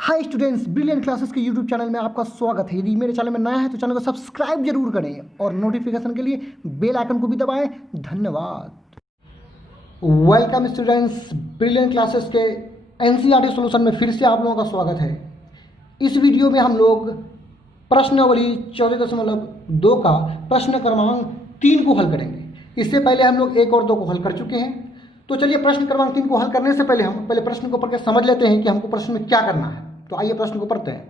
Hi students, brilliant classes के YouTube channel में आपका स्वागत है। यदि मेरे चैनल में नया है तो चैनल को सब्सक्राइब जरूर करें और नोटिफिकेशन के लिए बेल आइकन को भी दबाएं। धन्यवाद। वेलकम स्टूडेंट्स, ब्रिलियंट क्लासेस के एनसीईआरटी सॉल्यूशन में फिर से आप लोगों का स्वागत है। इस वीडियो में हम लोग प्रश्नावली 14.2 का प्रश्न क्रमांक 3 को हल करेंगे। इससे पहले हम लोग 1 और 2 को हल कर चुके हैं। तो चलिए प्रश्न क्रमांक 3 को हल करने से पहले हम पहले प्रश्न को पढ़ के समझ लेते हैं कि हमको प्रश्न में क्या करना है। तो आइए प्रश्न को पढ़ते हैं।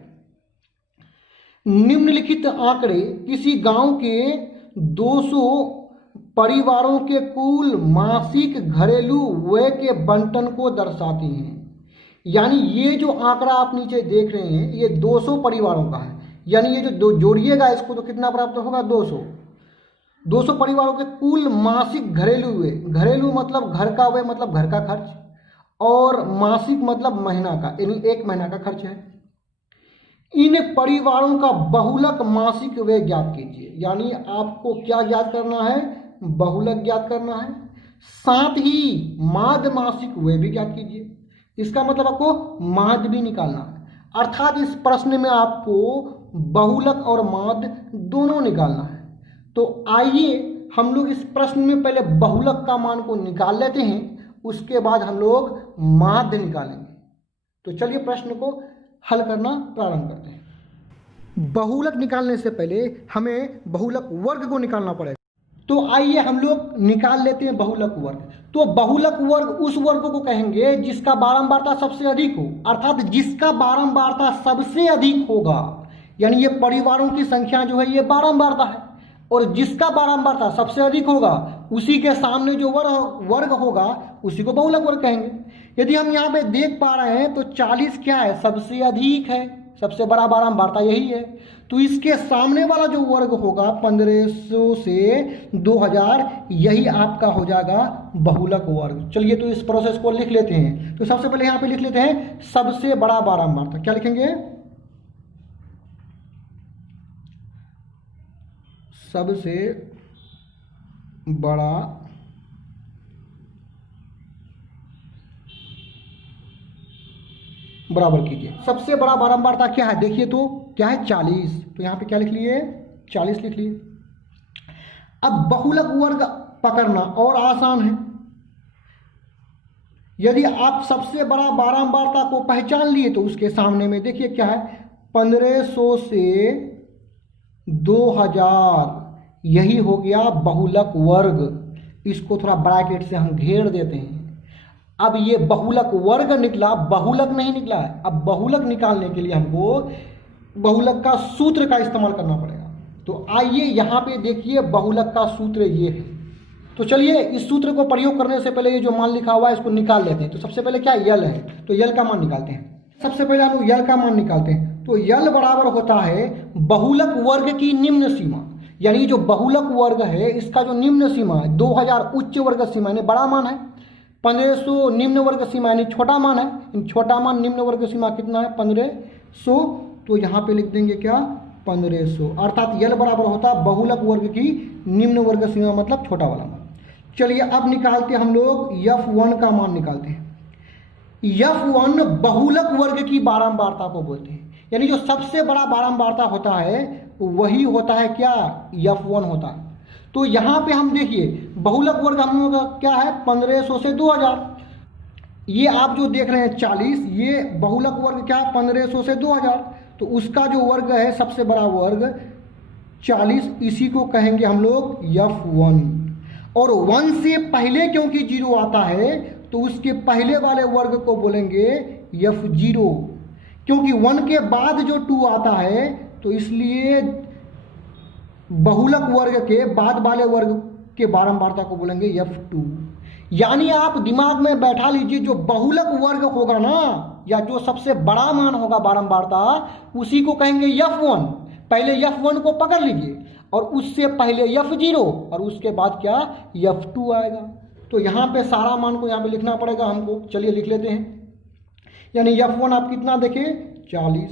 निम्नलिखित आंकड़े किसी गांव के 200 परिवारों के कुल मासिक घरेलू व्यय के बंटन को दर्शाती हैं। यानी ये जो आंकड़ा आप नीचे देख रहे हैं ये 200 परिवारों का है। यानी ये जो जोड़िएगा इसको तो कितना प्राप्त होगा? 200 परिवारों के कुल मासिक घरेलू व्यय। घरेलू मतलब घर का व्यय मतलब घर का खर्च, और मासिक मतलब महीना का, यानी 1 महीना का खर्च है। इन परिवारों का बहुलक मासिक व्यय ज्ञात कीजिए। यानी आपको क्या ज्ञात करना है? बहुलक ज्ञात करना है। साथ ही माध्य मासिक व्यय भी ज्ञात कीजिए। इसका मतलब आपको माध्य भी निकालना है। अर्थात इस प्रश्न में आपको बहुलक और माध्य दोनों निकालना है। तो आइए हम लोग इस प्रश्न में पहले बहुलक का मान को निकाल लेते हैं, उसके बाद हम लोग माध्य निकालेंगे। तो चलिए प्रश्न को हल करना प्रारंभ करते हैं। बहुलक निकालने से पहले हमें बहुलक वर्ग को निकालना पड़ेगा। तो आइए हम लोग निकाल लेते हैं बहुलक वर्ग। तो बहुलक वर्ग उस वर्ग को कहेंगे जिसका बारंबारता सबसे अधिक हो, अर्थात जिसका बारंबारता सबसे अधिक होगा। यानी ये परिवारों की संख्या जो है ये बारंबारता है, और जिसका बारंबारता सबसे अधिक होगा उसी के सामने जो वर्ग होगा उसी को बहुलक वर्ग कहेंगे। यदि हम यहाँ पे देख पा रहे हैं तो 40 क्या है? सबसे अधिक है, सबसे बड़ा बारंबारता यही है। तो इसके सामने वाला जो वर्ग होगा 1500 से 2000, यही आपका हो जाएगा बहुलक वर्ग। चलिए तो इस प्रोसेस को लिख लेते हैं। तो सबसे पहले यहाँ पे लिख लेते हैं सबसे बड़ा बारंबारता। क्या लिखेंगे? सबसे बड़ा बराबर कीजिए। सबसे बड़ा बारंबारता क्या है? देखिए तो क्या है? 40। तो यहाँ पे क्या लिख लिए? 40 लिख लिए। अब बहुलक वर्ग पकड़ना और आसान है। यदि आप सबसे बड़ा बारंबारता को पहचान लिए तो उसके सामने में देखिए क्या है? 1500 से 2000, यही हो गया बहुलक वर्ग। इसको थोड़ा ब्रैकेट से हम घेर देते हैं। अब ये बहुलक वर्ग निकला, बहुलक नहीं निकला है। अब बहुलक निकालने के लिए हमको बहुलक का सूत्र का इस्तेमाल करना पड़ेगा। तो आइए यहाँ पे देखिए बहुलक का सूत्र ये है। तो चलिए इस सूत्र को प्रयोग करने से पहले ये जो मान लिखा हुआ है इसको निकाल लेते हैं। तो सबसे पहले क्या यल है, तो यल का मान निकालते हैं। सबसे पहले हम यल का मान निकालते हैं। तो यल बराबर होता है बहुलक वर्ग की निम्न सीमा। यानी जो बहुलक वर्ग है इसका जो निम्न सीमा है 2000 उच्च वर्ग सीमा यानी बड़ा मान है, 1500 निम्न वर्ग सीमा यानी छोटा मान है। छोटा मान निम्न वर्ग सीमा कितना है? 1500। तो यहाँ पे लिख देंगे क्या? 1500। अर्थात यल बराबर होता है बहुलक वर्ग की निम्न वर्ग सीमा मतलब छोटा वाला मान। चलिए अब निकालते हम लोग F1 का मान निकालते हैं। F1 बहुलक वर्ग की बारंबारता को बोलते हैं। यानी जो सबसे बड़ा बारंबारता होता है वही होता है क्या? F1 होता है। तो यहाँ पे हम देखिए बहुलक वर्ग हम लोग का क्या है? 1500 से 2000। ये आप जो देख रहे हैं 40, ये बहुलक वर्ग क्या है? 1500 से 2000। तो उसका जो वर्ग है सबसे बड़ा वर्ग 40, इसी को कहेंगे हम लोग F1। और 1 से पहले क्योंकि 0 आता है तो उसके पहले वाले वर्ग को बोलेंगे F0। क्योंकि 1 के बाद जो 2 आता है तो इसलिए बहुलक वर्ग के बाद वाले वर्ग के बारंबारता को बोलेंगे F2। यानी आप दिमाग में बैठा लीजिए जो बहुलक वर्ग होगा ना, या जो सबसे बड़ा मान होगा बारंबारता, उसी को कहेंगे F1। पहले F1 को पकड़ लीजिए और उससे पहले F0 और उसके बाद क्या? F2 आएगा। तो यहाँ पे सारा मान को यहाँ पे लिखना पड़ेगा हमको। चलिए लिख लेते हैं। यानी F1 आप कितना देखें? 40।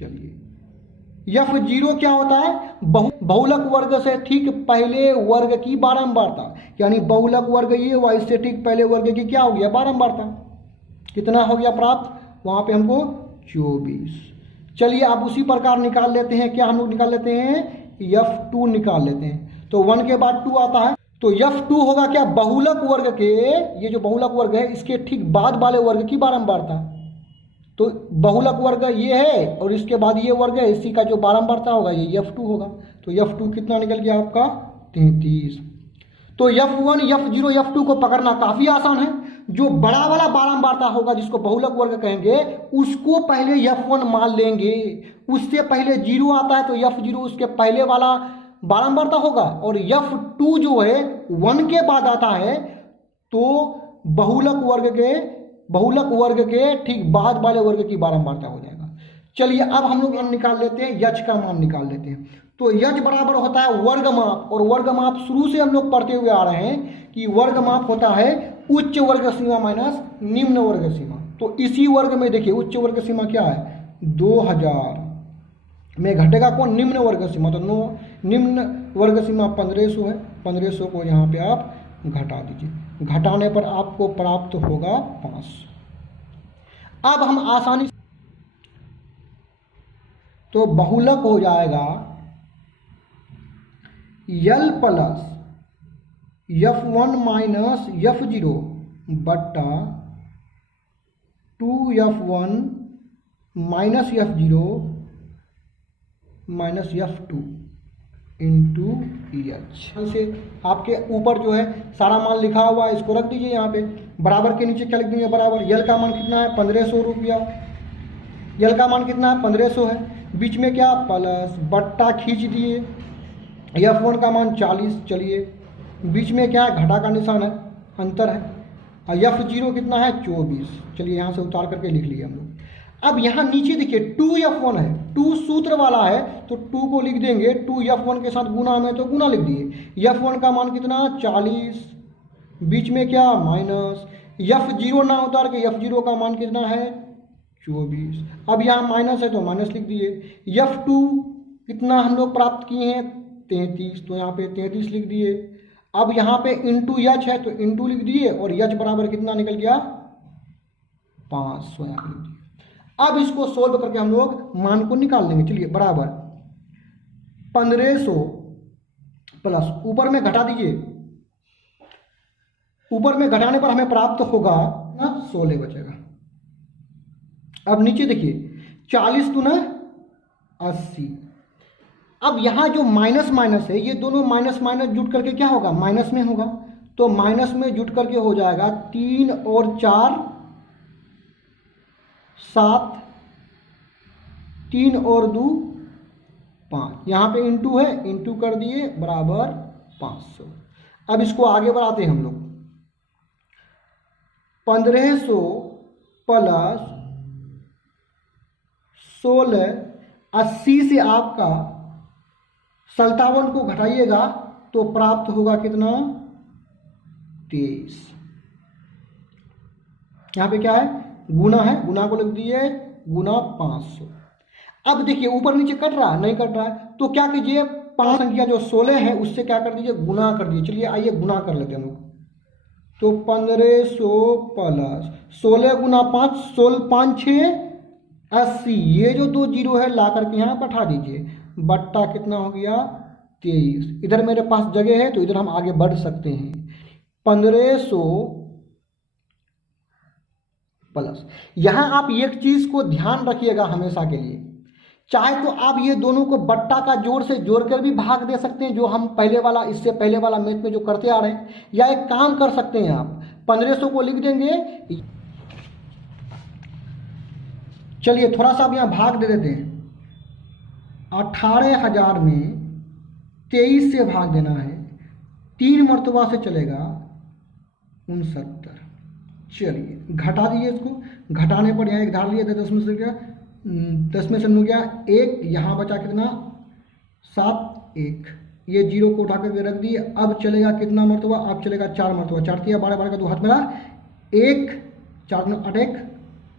चलिए F0 क्या होता है? बहुलक वर्ग से ठीक पहले वर्ग की बारंबारता। यानी बहुलक वर्ग ये हुआ, इससे ठीक पहले वर्ग की क्या हो गया? बारंबारता। कितना हो गया प्राप्त? वहाँ पे हमको 24। चलिए अब उसी प्रकार निकाल लेते हैं, क्या हम लोग निकाल लेते हैं, F2 निकाल लेते हैं। तो 1 के बाद 2 आता है, तो F2 होगा क्या, बहुलक वर्ग के, ये जो बहुलक वर्ग है इसके ठीक बाद वाले वर्ग की बारंबारता। तो बहुलक वर्ग ये है और इसके बाद ये वर्ग है, इसी का जो बारंबारता होगा ये F2 होगा। तो F2 कितना निकल गया आपका, 33। तो F1, F0, F2 को पकड़ना काफ़ी आसान है। जो बड़ा वाला बारंबारता होगा जिसको बहुलक वर्ग कहेंगे उसको पहले F1 मान लेंगे, उससे पहले 0 आता है तो F0 उसके पहले वाला बारंबारता होगा, और F2 जो है 1 के बाद आता है तो बहुलक वर्ग के ठीक बाद वाले वर्ग की बारंबारता हो जाएगा। चलिए अब हम लोग निकाल लेते हैं, यच का मान निकाल लेते हैं। तो यच बराबर होता है वर्ग माप, और वर्ग माप शुरू से हम लोग पढ़ते हुए आ रहे हैं कि वर्ग माप होता है उच्च वर्ग सीमा माइनस निम्न वर्ग सीमा। तो इसी वर्ग में देखिए उच्च वर्ग सीमा क्या है, 2000 में घटेगा कौन, निम्न वर्ग सीमा। तो निम्न वर्ग सीमा 1500 है, 1500 को यहाँ पे आप घटा दीजिए, घटाने पर आपको प्राप्त होगा 500। अब हम आसानी से, तो बहुलक हो जाएगा L plus F1 minus F0 बट्टा 2F1 minus F0 minus F2 into H। से आपके ऊपर जो है सारा मान लिखा हुआ है, इसको रख दीजिए यहाँ पे। बराबर के नीचे क्या लिख देंगे, बराबर L का मान कितना है, 1500 रुपया। L का मान कितना है, 1500 है, बीच में क्या प्लस बट्टा खींच दिए, F1 का मान 40, चलिए बीच में क्या है, घटा का निशान है, अंतर है, और F0 कितना है, 24। चलिए यहाँ से उतार करके लिख लिए हम लोग। अब यहाँ नीचे देखिए 2F1 है, 2 सूत्र वाला है तो 2 को लिख देंगे, 2F1 के साथ गुना में तो गुना लिख दिए। F1 का मान कितना, 40, बीच में क्या माइनस, F0 ना उतार के F0 का मान कितना है, 24। अब यहाँ माइनस है तो माइनस लिख दिए। F2 कितना हम लोग प्राप्त किए हैं, 33, तो यहाँ पे 33 लिख दिए। अब यहाँ पे इंटू H है तो इंटू लिख दिए, और H बराबर कितना निकल गया, 500 यहाँ पे लिख दिए। अब इसको सोल्व करके हम लोग मान को निकाल लेंगे। चलिए बराबर 1500 प्लस ऊपर में घटा दीजिए, ऊपर में घटाने पर हमें प्राप्त होगा ना 16 बचेगा। अब नीचे देखिए 40 दूना 80। अब यहाँ जो माइनस माइनस है, ये दोनों माइनस माइनस जुट करके क्या होगा, माइनस में होगा। तो माइनस में जुट करके हो जाएगा 3 और 4 7, 3 और 2 5, यहाँ पे इंटू है, इंटू कर दिए बराबर 500। अब इसको आगे बढ़ाते हैं हम लोग, 1500 प्लस 16, 80 से आपका 57 को घटाइएगा तो प्राप्त होगा कितना, 23। यहाँ पे क्या है, गुना है, गुना को लिख दिए, गुना 500। अब देखिए ऊपर नीचे कट रहा है, नहीं कट रहा है, तो क्या कीजिए, 5 संख्या जो 16 है उससे क्या कर दीजिए, गुना कर दीजिए। चलिए आइए गुना कर लेते हैं हम लोग। तो 1500 प्लस 16 गुना 5, 16 5 6 80, ये जो 2 जीरो है ला करके यहाँ बैठा दीजिए, बट्टा कितना हो गया, 23। इधर मेरे पास जगह है तो इधर हम आगे बढ़ सकते हैं। 1500 प्लस, यहाँ आप एक चीज को ध्यान रखिएगा हमेशा के लिए, चाहे तो आप ये दोनों को बट्टा का जोड़ से जोड़कर भी भाग दे सकते हैं, जो हम पहले वाला, इससे पहले वाला मैथ में जो करते आ रहे हैं, या एक काम कर सकते हैं आप 1500 को लिख देंगे। चलिए थोड़ा सा अब यहाँ भाग दे देते हैं, 18,000 में 23 से भाग देना है, 3 मरतबा से चलेगा 69। चलिए घटा दीजिए इसको, घटाने पर यहाँ एक धार लिया था, 10 में से गया, 10 में से 9 गया 1, यहाँ बचा कितना 7 1, ये जीरो को उठा करके रख दिए। अब चलेगा कितना मरतबा, अब चलेगा 4 मरतबा, 4 तिया 12, 12 का 2 हाथ मेरा 1, 4 8 1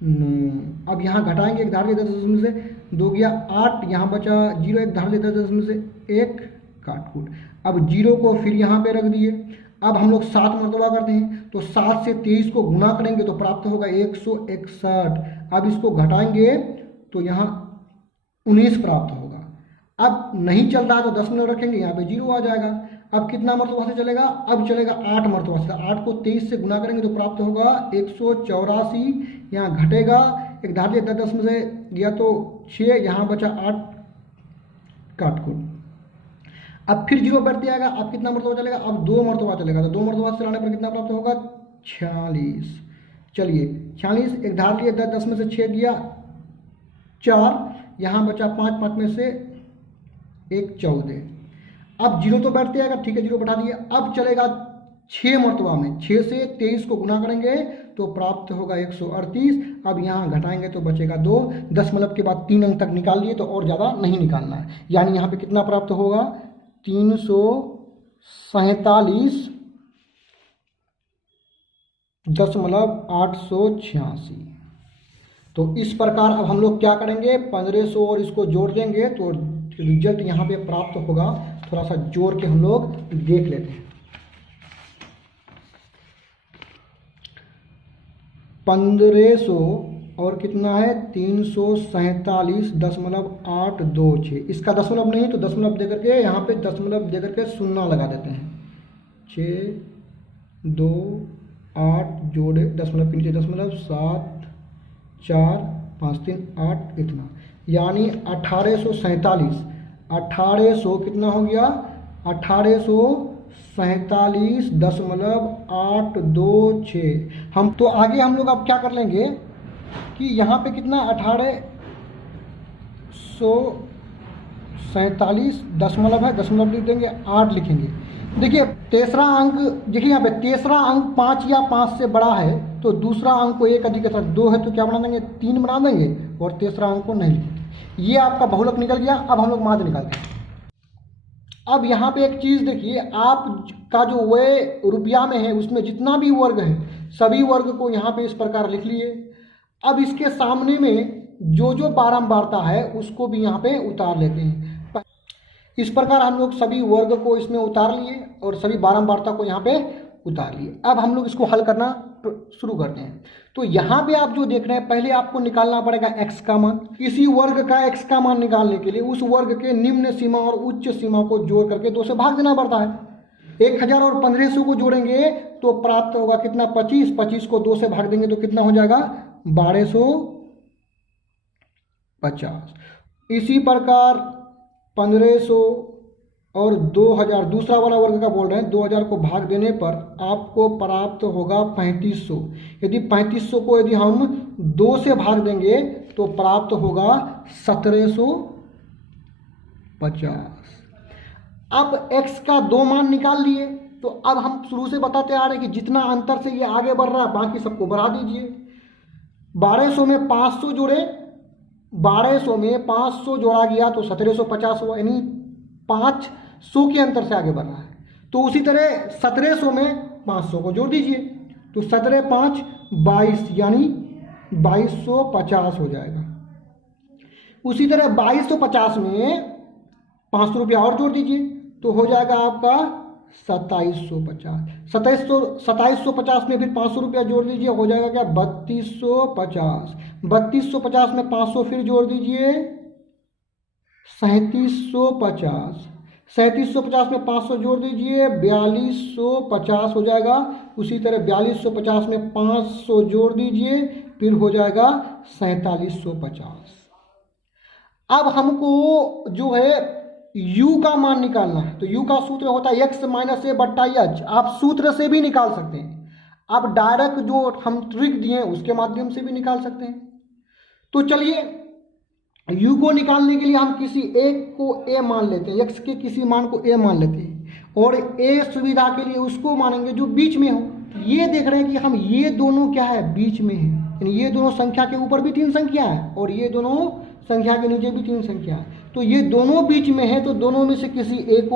9। अब यहाँ घटाएंगे, एक धार लिया 10 में से 2 गया 8, यहाँ बचा 0, एक धार लिया 10 में से 1, काट कूट। अब जीरो को फिर यहाँ पे रख दिए। अब हम लोग 7 मरतबा करते हैं तो 7 से 23 को गुना करेंगे तो प्राप्त होगा 161। अब इसको घटाएंगे तो यहाँ 19 प्राप्त होगा। अब नहीं चल रहा तो दशमलव रखेंगे, यहाँ पे 0 आ जाएगा। अब कितना मरतबा से चलेगा? अब चलेगा 8 मरतबा से। 8 को 23 से गुना करेंगे तो प्राप्त होगा 184। यहाँ घटेगा, एक धार 10 में से गया तो 6, यहाँ बचा 8 काट को। अब फिर 0 बढ़ जाएगा। अब कितना मरतबा चलेगा? अब 2 मरतबा चलेगा। तो 2 मरतबा से चलाने पर कितना प्राप्त होगा? 46। चलिए 46, एक धार लिए 10 में से 6 गया 4, यहाँ बचा 5, 5 में से 1 14। अब 0 तो बैठते आएगा, ठीक है 0 बैठा दिया। अब चलेगा 6 मरतबा में, 6 से 23 को गुना करेंगे तो प्राप्त होगा 138। अब यहाँ घटाएंगे तो बचेगा 2। दशमलव के बाद 3 अंक तक निकाल लिए तो और ज़्यादा नहीं निकालना है। यानी यहाँ पे कितना प्राप्त होगा? 347.886। तो इस प्रकार अब हम लोग क्या करेंगे? 1500 और इसको जोड़ देंगे तो रिजल्ट यहाँ पे प्राप्त होगा। थोड़ा सा जोड़ के हम लोग देख लेते हैं। 1500 और कितना है? 347.826। इसका दशमलव नहीं तो दशमलव दे करके यहाँ पे दशमलव दे करके 0 लगा देते हैं। 6 2 8 जोड़े दशमलव के नीचे दशमलव 7 4 5 3 8 इतना, यानी 1847। 1800 कितना हो गया? 1847.826। हम तो आगे हम लोग अब क्या कर लेंगे कि यहाँ पे कितना 1847 दशमलव है, दशमलव लिख देंगे, 8 लिखेंगे। देखिए तीसरा अंक, देखिए यहाँ पे तीसरा अंक 5 या 5 से बड़ा है तो दूसरा अंक को 1 अधिक 2 है तो क्या बना देंगे? 3 बना देंगे और तीसरा अंक को नहीं लिखेंगे। ये आपका बहुलक निकल गया। अब हम लोग माध्य निकालते हैं। अब यहाँ पे एक चीज़ देखिए, आपका जो व्यय रुपया में है उसमें जितना भी वर्ग है सभी वर्ग को यहाँ पे इस प्रकार लिख लिए। अब इसके सामने में जो जो बारंबारता है उसको भी यहाँ पे उतार लेते हैं। इस प्रकार हम लोग सभी वर्ग को इसमें उतार लिए और सभी बारंबारता को यहाँ पे उतार लिए। अब हम लोग इसको हल करना शुरू करते हैं। तो यहाँ पे आप जो देख रहे हैं, पहले आपको निकालना पड़ेगा x का मान। इसी वर्ग का x का मान निकालने के लिए उस वर्ग के निम्न सीमा और उच्च सीमा को जोड़ करके 2 से भाग देना पड़ता है। 1000 और 1500 को जोड़ेंगे तो प्राप्त होगा कितना? 25। 25 को 2 से भाग देंगे तो कितना हो जाएगा? 1250। इसी प्रकार 1500 और 2000 दूसरा वाला वर्ग का बोल रहे हैं, 2000 को भाग देने पर आपको प्राप्त होगा 3500। यदि 3500 को यदि हम 2 से भाग देंगे तो प्राप्त होगा 1750। अब x का 2 मान निकाल लिए। तो अब हम शुरू से बताते आ रहे हैं कि जितना अंतर से ये आगे बढ़ रहा है बाकी सबको बढ़ा दीजिए। 1200 में 500 जोड़े, 1200 में 500 जोड़ा गया तो 1750 हुआ, यानी 500 के अंतर से आगे बढ़ रहा है। तो उसी तरह 1700 में 500 को जोड़ दीजिए तो 17 5 22, यानी 2250 हो जाएगा। उसी तरह 2250 में 500 रुपया और जोड़ दीजिए तो हो जाएगा आपका 2750। 2750 में फिर 500 रुपया जोड़ दीजिए, हो जाएगा क्या? 3250। 3250 में 500 फिर जोड़ दीजिए 3750। 3750 में 500 जोड़ दीजिए 4250 हो जाएगा। उसी तरह 4250 में 500 जोड़ दीजिए फिर हो जाएगा 4750। अब हमको जो है u का मान निकालना है। तो u का सूत्र होता है x माइनस ए बट्टा एच। आप सूत्र से भी निकाल सकते हैं, आप डायरेक्ट जो हम ट्रिक दिए उसके माध्यम से भी निकाल सकते हैं। तो चलिए u को निकालने के लिए हम किसी एक को a मान लेते हैं, x के किसी मान को a मान लेते हैं और a सुविधा के लिए उसको मानेंगे जो बीच में हो। ये देख रहे हैं कि हम ये दोनों क्या है? बीच में है, यानी ये दोनों संख्या के ऊपर भी 3 संख्या है और ये दोनों संख्या के नीचे भी 3 संख्या है। तो ये दोनों बीच में है तो दोनों में से किसी एक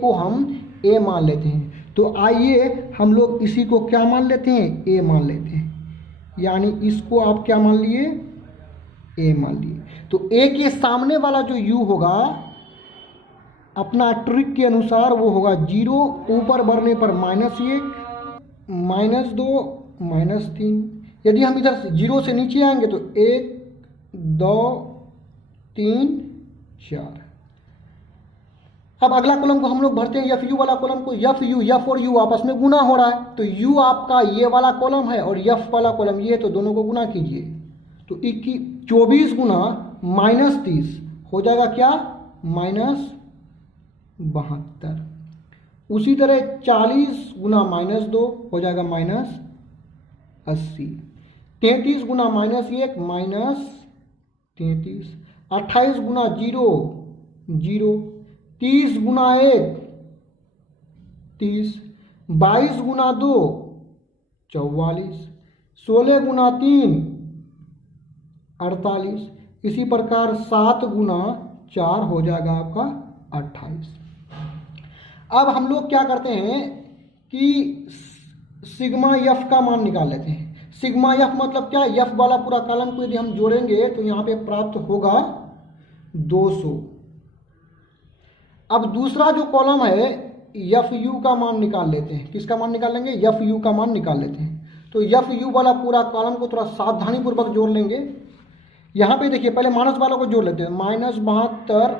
को हम a मान लेते हैं। तो आइए हम लोग इसी को क्या मान लेते हैं? a मान लेते हैं, यानी इसको आप क्या मान लिए? a मान लिए। तो a के सामने वाला जो u होगा अपना ट्रिक के अनुसार वो होगा 0, ऊपर बढ़ने पर -1 -2 -3। यदि हम इधर से 0 से नीचे आएंगे तो 1 2 3 4। अब अगला कॉलम को हम लोग भरते हैं, एफ यू वाला कॉलम को। एफ और यू आपस में गुना हो रहा है, तो यू आपका ये वाला कॉलम है और एफ वाला कॉलम ये है, तो दोनों को गुना कीजिए। तो 24 गुना -30 हो जाएगा क्या, -72। उसी तरह 40 गुना -2 हो जाएगा -80। 33 गुना -1 -33। 28 गुना 0 0। 30 गुना 1 30। 22 गुना 2 44। 16 गुना 3 48। इसी प्रकार 7 गुना 4 हो जाएगा आपका 28। अब हम लोग क्या करते हैं कि सिग्मा एफ का मान निकाल लेते हैं। सिग्मा एफ मतलब क्या, एफ वाला पूरा कॉलम को यदि हम जोड़ेंगे तो यहाँ पे प्राप्त होगा 200। अब दूसरा जो कॉलम है एफ यू का मान निकाल लेते हैं। किसका मान निकाल लेंगे, एफ यू का मान निकाल लेते हैं। तो एफ यू वाला पूरा कॉलम को थोड़ा सावधानी पूर्वक जोड़ लेंगे। यहाँ पे देखिए पहले माइनस वालों को जोड़ लेते हैं। -72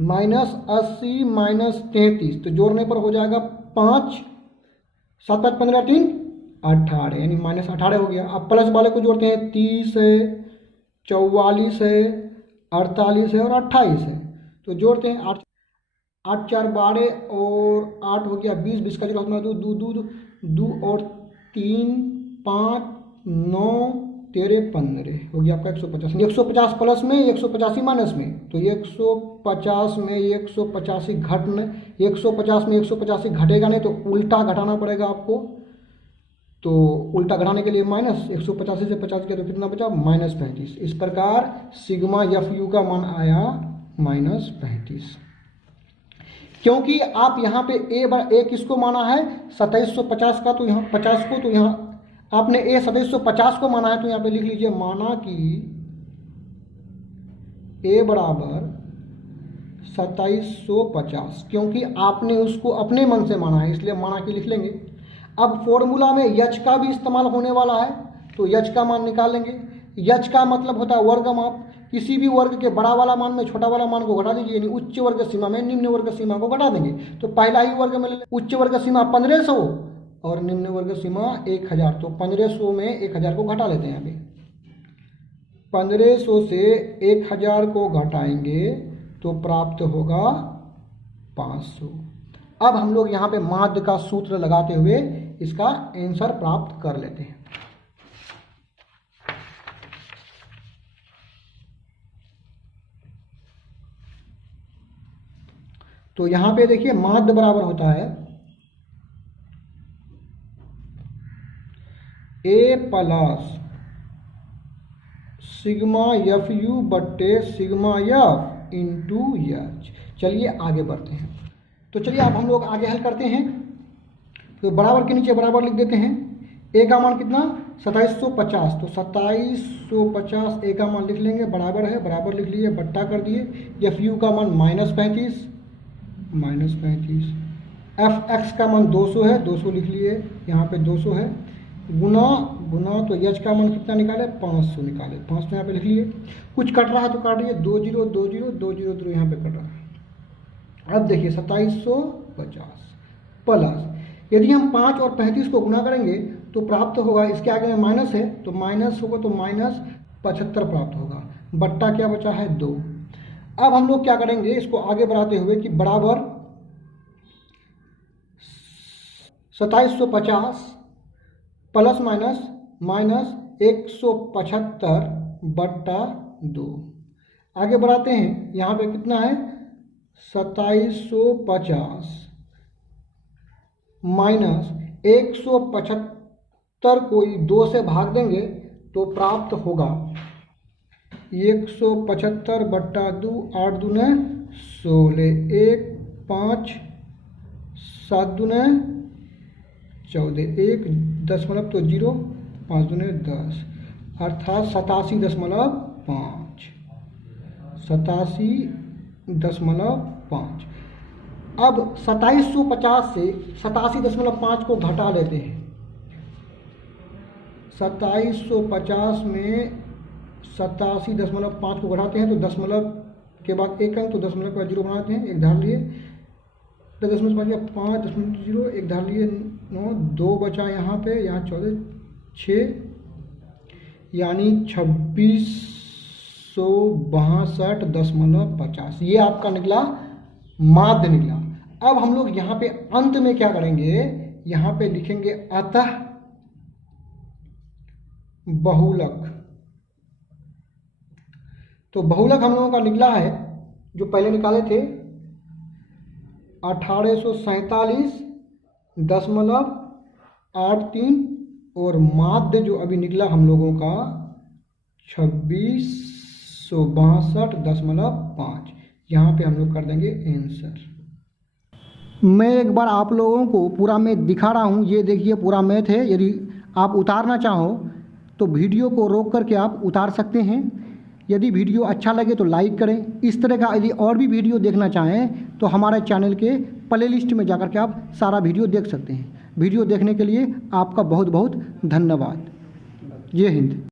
-80 -33, तो जोड़ने पर हो जाएगा 5 7 5 15 3 18, यानी -18 हो गया। अब प्लस वाले को जोड़ते हैं, 30 है 44 है 48 है और 28 है, तो जोड़ते हैं 8 8 4 12 और 8 हो गया 20, 20 का 0 2 और 3 5 9 13 15 हो गया आपका 150। 150 प्लस में 185 माइनस में, तो 150 में 185 घटने, 150 में 185 घटेगा नहीं तो उल्टा घटाना पड़ेगा आपको। तो उल्टा घटाने के लिए माइनस 185 से 50 किया तो कितना बचा, -35। इस प्रकार सिग्मा एफ यू का मान आया -35। क्योंकि आप यहाँ पे ए किसको माना है 2750 का, तो यहाँ 50 को, तो यहाँ आपने ए 2750 को माना है, तो यहाँ पे लिख लीजिए माना कि ए बराबर 2750, क्योंकि आपने उसको अपने मन से माना है, इसलिए माना कि लिख लेंगे। अब फॉर्मूला में यच का भी इस्तेमाल होने वाला है, तो यच का मान निकाल लेंगे। यच का मतलब होता है वर्ग माप। किसी भी वर्ग के बड़ा वाला मान में छोटा वाला मान को घटा दीजिए, यानी उच्च वर्ग सीमा में निम्न वर्ग सीमा को घटा देंगे। तो पहला ही वर्ग में उच्च वर्ग सीमा 1500 और निम्न वर्ग सीमा 1000, तो 1500 में 1000 को घटा लेते हैं। यहाँ पे 1500 से 1000 को घटाएंगे तो प्राप्त होगा 500। अब हम लोग यहाँ पे माध्य का सूत्र लगाते हुए इसका आंसर प्राप्त कर लेते हैं। तो यहाँ पे देखिए माध्य बराबर होता है ए प्लस सिग्मा एफ यू बट्टे सिग्मा एफ इंटू एच। चलिए आगे बढ़ते हैं। तो चलिए अब हम लोग आगे हल करते हैं। तो बराबर के नीचे बराबर लिख देते हैं। ए का मान कितना 2750, तो 2750 ए का मान लिख लेंगे, बराबर है, बराबर लिख लीजिए, बट्टा कर दिए। एफ यू का मान -35 एफ एक्स का मान 200 है, 200 लिख लिए, यहाँ पे 200 है, गुना तो एच का मान कितना निकाले 500 निकाले, 500 यहाँ पे लिख लिए। कुछ कट रहा है तो काटिए, 2 0 2 0 2 0 2 यहाँ पे कट रहा है। अब देखिए 2750 प्लस, यदि हम 5 और 35 को गुना करेंगे तो प्राप्त होगा, इसके आगे में माइनस है तो माइनस होगा, तो -75 प्राप्त होगा, बट्टा क्या बचा है 2। अब हम लोग क्या करेंगे, इसको आगे बढ़ाते हुए कि बराबर 2750 प्लस माइनस 175 बट्टा 2। आगे बढ़ाते हैं, यहाँ पे कितना है 2750 माइनस 175 को 2 से भाग देंगे तो प्राप्त होगा 175 बट्टा 2, 8 दूने 16, 1 5 7 दूने 14, 1 दशमलव तो 0, 5 दूने 10, अर्थात 87.5। अब 2750 से 87.5 को घटा लेते हैं। 2750 में 87.5 को घटाते हैं तो दशमलव के बाद एक अंक, तो दशमलव के बाद 0 बनाते हैं, एक धार लिए, 10.5 5.0 एक धार लिए 9, 2 बचा यहाँ पे, यहाँ 14 6 यानी 2662.50 ये आपका निकला, माध्य निकला। अब हम लोग यहाँ पे अंत में क्या करेंगे, यहाँ पे लिखेंगे अतः बहुलक। तो बहुलक हम लोगों का निकला है, जो पहले निकाले थे 1847.83 और माध्य जो अभी निकला हम लोगों का 2662.5। यहाँ पे हम लोग कर देंगे आंसर। मैं एक बार आप लोगों को पूरा मैथ दिखा रहा हूँ, ये देखिए पूरा मैथ है। यदि आप उतारना चाहो तो वीडियो को रोक करके आप उतार सकते हैं। यदि वीडियो अच्छा लगे तो लाइक करें। इस तरह का यदि और भी वीडियो देखना चाहें तो हमारे चैनल के प्लेलिस्ट में जाकर के आप सारा वीडियो देख सकते हैं। वीडियो देखने के लिए आपका बहुत बहुत धन्यवाद। जय हिंद।